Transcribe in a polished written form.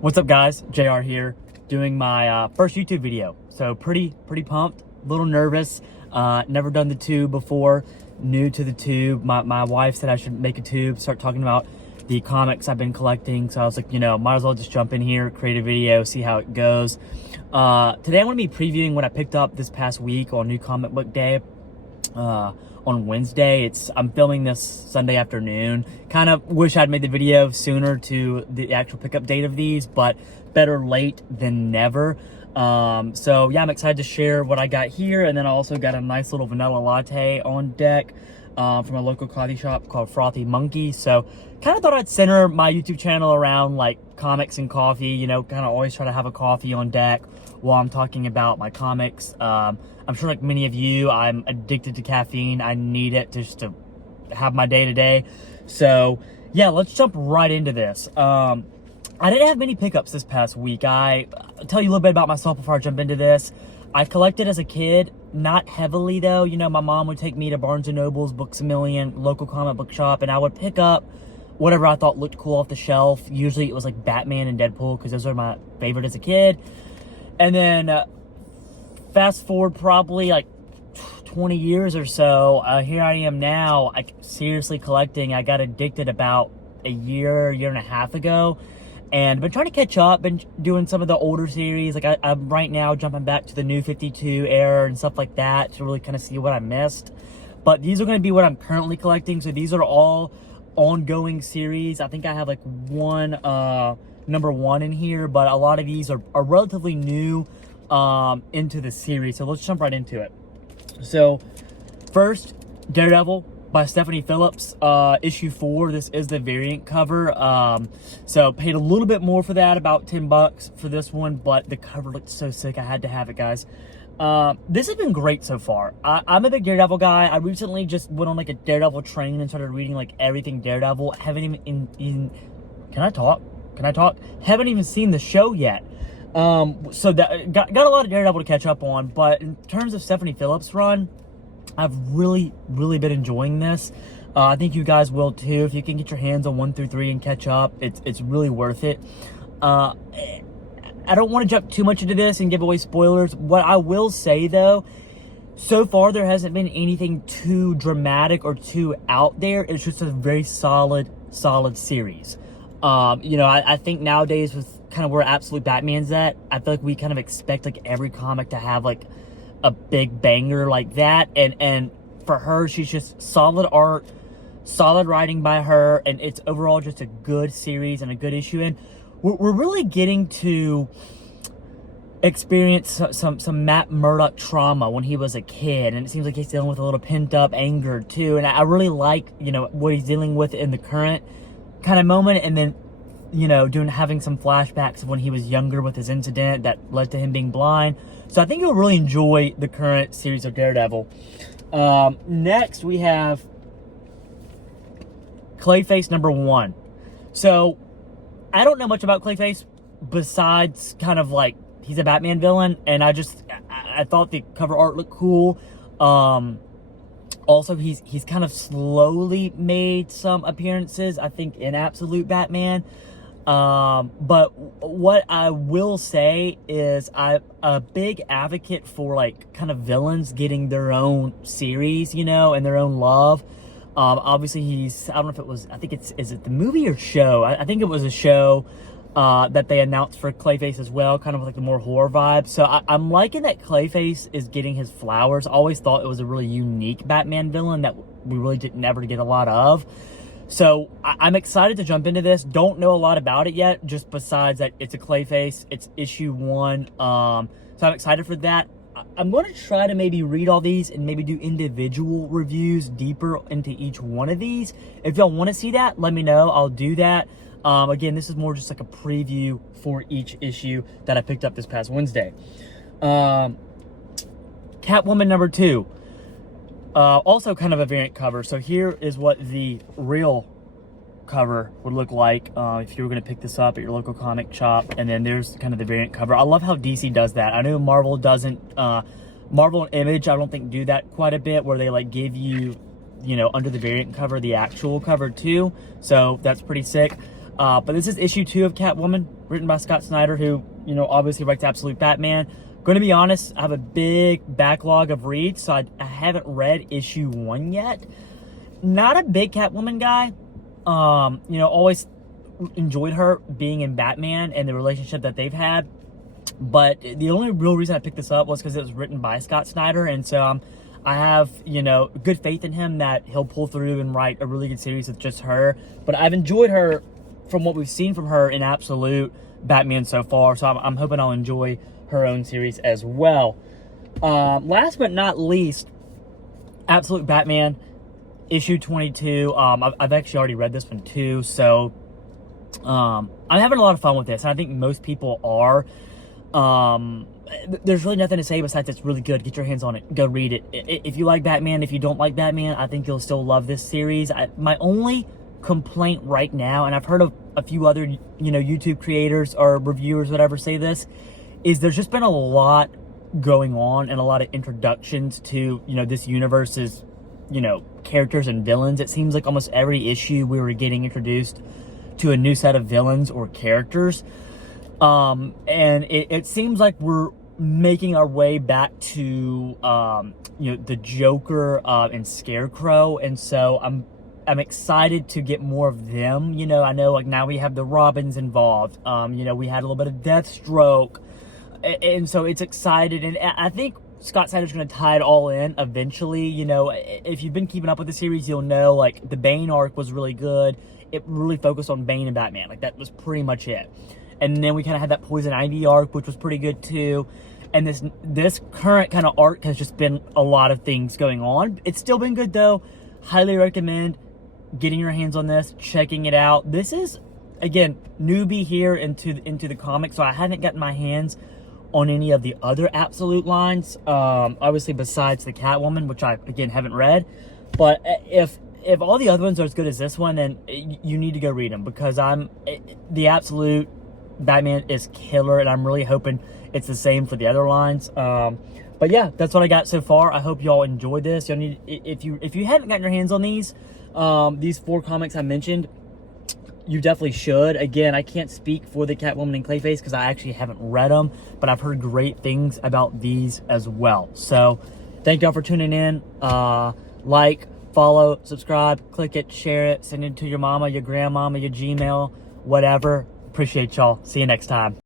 What's up, guys? JR here, doing my first YouTube video. So pretty pumped, a little nervous. Never done the tube before, new to the tube. My wife said I should make a tube, start talking about the comics I've been collecting. So I was like, might as well just jump in here, create a video, see how it goes. Today I'm going to be previewing what I picked up this past week on New Comic Book Day. On Wednesday. I'm filming this Sunday afternoon. Kind of wish I'd made the video sooner to the actual pickup date of these, but better late than never. So yeah, I'm excited to share what I got here, and then I also got a nice little vanilla latte on deck from a local coffee shop called Frothy Monkey. So kind of thought I'd center my YouTube channel around like comics and coffee, kind of always try to have a coffee on deck while I'm talking about my comics. I'm sure like many of you, I'm addicted to caffeine. I need it just to have my day to day. So yeah, let's jump right into this. I didn't have many pickups this past week. I'll tell you a little bit about myself before I jump into this. I collected as a kid, not heavily though. My mom would take me to Barnes & Noble's, Books A Million, local comic book shop, and I would pick up whatever I thought looked cool off the shelf. Usually it was like Batman and Deadpool because those are my favorite as a kid. And then fast forward probably like 20 years or so, here I am now, seriously collecting. I got addicted about a year and a half ago, and been trying to catch up, been doing some of the older series. Like I'm right now jumping back to the New 52 era and stuff like that to really kind of see what I missed. But these are going to be what I'm currently collecting. So these are all ongoing series. I think I have like one number one in here, but a lot of these are relatively new into the series. So let's jump right into it. So first, Daredevil by Stephanie Phillips, issue 4. This is the variant cover. So paid a little bit more for that, about $10 for this one, but the cover looked so sick. I had to have it, guys. This has been great so far. I'm a big Daredevil guy. I recently just went on like a Daredevil train and started reading like everything Daredevil. Haven't even can I talk? Haven't even seen the show yet. So that got a lot of Daredevil to catch up on, but in terms of Stephanie Phillips' run, I've really been enjoying this. I think you guys will too. If you can get your hands on 1 through 3 and catch up, it's really worth it. I don't want to jump too much into this and give away spoilers. What I will say though, so far there hasn't been anything too dramatic or too out there. It's just a very solid series. I think nowadays with kind of where Absolute Batman's at, I feel like we kind of expect like every comic to have like a big banger like that, and for her, she's just solid art, solid writing by her, and it's overall just a good series and a good issue. And we're really getting to experience some Matt Murdock trauma when he was a kid, and it seems like he's dealing with a little pent up anger too. And I really like what he's dealing with in the current kind of moment, and then having some flashbacks of when he was younger with his incident that led to him being blind. So I think you'll really enjoy the current series of Daredevil. Next we have Clayface number 1. So I don't know much about Clayface besides kind of like he's a Batman villain, and I thought the cover art looked cool. Also, he's kind of slowly made some appearances, I think, in Absolute Batman. But what I will say is I'm a big advocate for like kind of villains getting their own series, and their own love. Obviously I don't know if it was, is it the movie or show? I think it was a show that they announced for Clayface as well, kind of like the more horror vibe. So I'm liking that Clayface is getting his flowers. I always thought it was a really unique Batman villain that we really didn't ever get a lot of. So I'm excited to jump into this. Don't know a lot about it yet, just besides that it's a Clayface. It's issue 1. So I'm excited for that. I'm going to try to maybe read all these and maybe do individual reviews deeper into each one of these. If y'all want to see that, let me know. I'll do that. Again, this is more just like a preview for each issue that I picked up this past Wednesday. Catwoman number 2. Also kind of a variant cover. So here is what the real cover would look like if you were going to pick this up at your local comic shop. And then there's kind of the variant cover. I love how DC does that. I know Marvel doesn't. Marvel and Image, I don't think, do that quite a bit, where they like give you, under the variant cover, the actual cover too. So that's pretty sick. But this is issue 2 of Catwoman, written by Scott Snyder, who, you know, obviously writes Absolute Batman. Going to be honest, I have a big backlog of reads, so I haven't read issue 1 yet. Not a big Catwoman guy. You know, always enjoyed her being in Batman and the relationship that they've had. But the only real reason I picked this up was because it was written by Scott Snyder, and so I have, you know, good faith in him that he'll pull through and write a really good series with just her. But I've enjoyed her from what we've seen from her in Absolute Batman so far, so I'm hoping I'll enjoy her own series as well. Last but not least, Absolute Batman, issue 22. I've actually already read this one too, so I'm having a lot of fun with this, and I think most people are. There's really nothing to say besides it's really good. Get your hands on it. Go read it. If you like Batman, if you don't like Batman, I think you'll still love this series. My only complaint right now, and I've heard of a few other, you know, YouTube creators or reviewers, whatever, say this, is there's just been a lot going on and a lot of introductions to, you know, this universe's, you know, characters and villains. It seems like almost every issue we were getting introduced to a new set of villains or characters. And it seems like we're making our way back to, you know, the Joker, and Scarecrow. And so I'm excited to get more of them. You know, I know, like, now we have the Robins involved. You know, we had a little bit of Deathstroke. And so it's excited. And I think Scott Snyder's going to tie it all in eventually. You know, if you've been keeping up with the series, you'll know, like, the Bane arc was really good. It really focused on Bane and Batman. Like, that was pretty much it. And then we kind of had that Poison Ivy arc, which was pretty good too. And this current kind of arc has just been a lot of things going on. It's still been good though. Highly recommend getting your hands on this, checking it out. This is, again, newbie here into the comics, so I haven't gotten my hands on any of the other Absolute lines. Obviously besides the Catwoman, which I, again, haven't read. But if all the other ones are as good as this one, then you need to go read them, because the Absolute Batman is killer, and I'm really hoping it's the same for the other lines. But yeah, that's what I got so far. I hope y'all enjoyed this. Y'all need, if you haven't gotten your hands on these 4 comics I mentioned, you definitely should. Again, I can't speak for the Catwoman and Clayface because I actually haven't read them, but I've heard great things about these as well. So thank y'all for tuning in. Like, follow, subscribe, click it, share it, send it to your mama, your grandmama, your Gmail, whatever. Appreciate y'all. See you next time.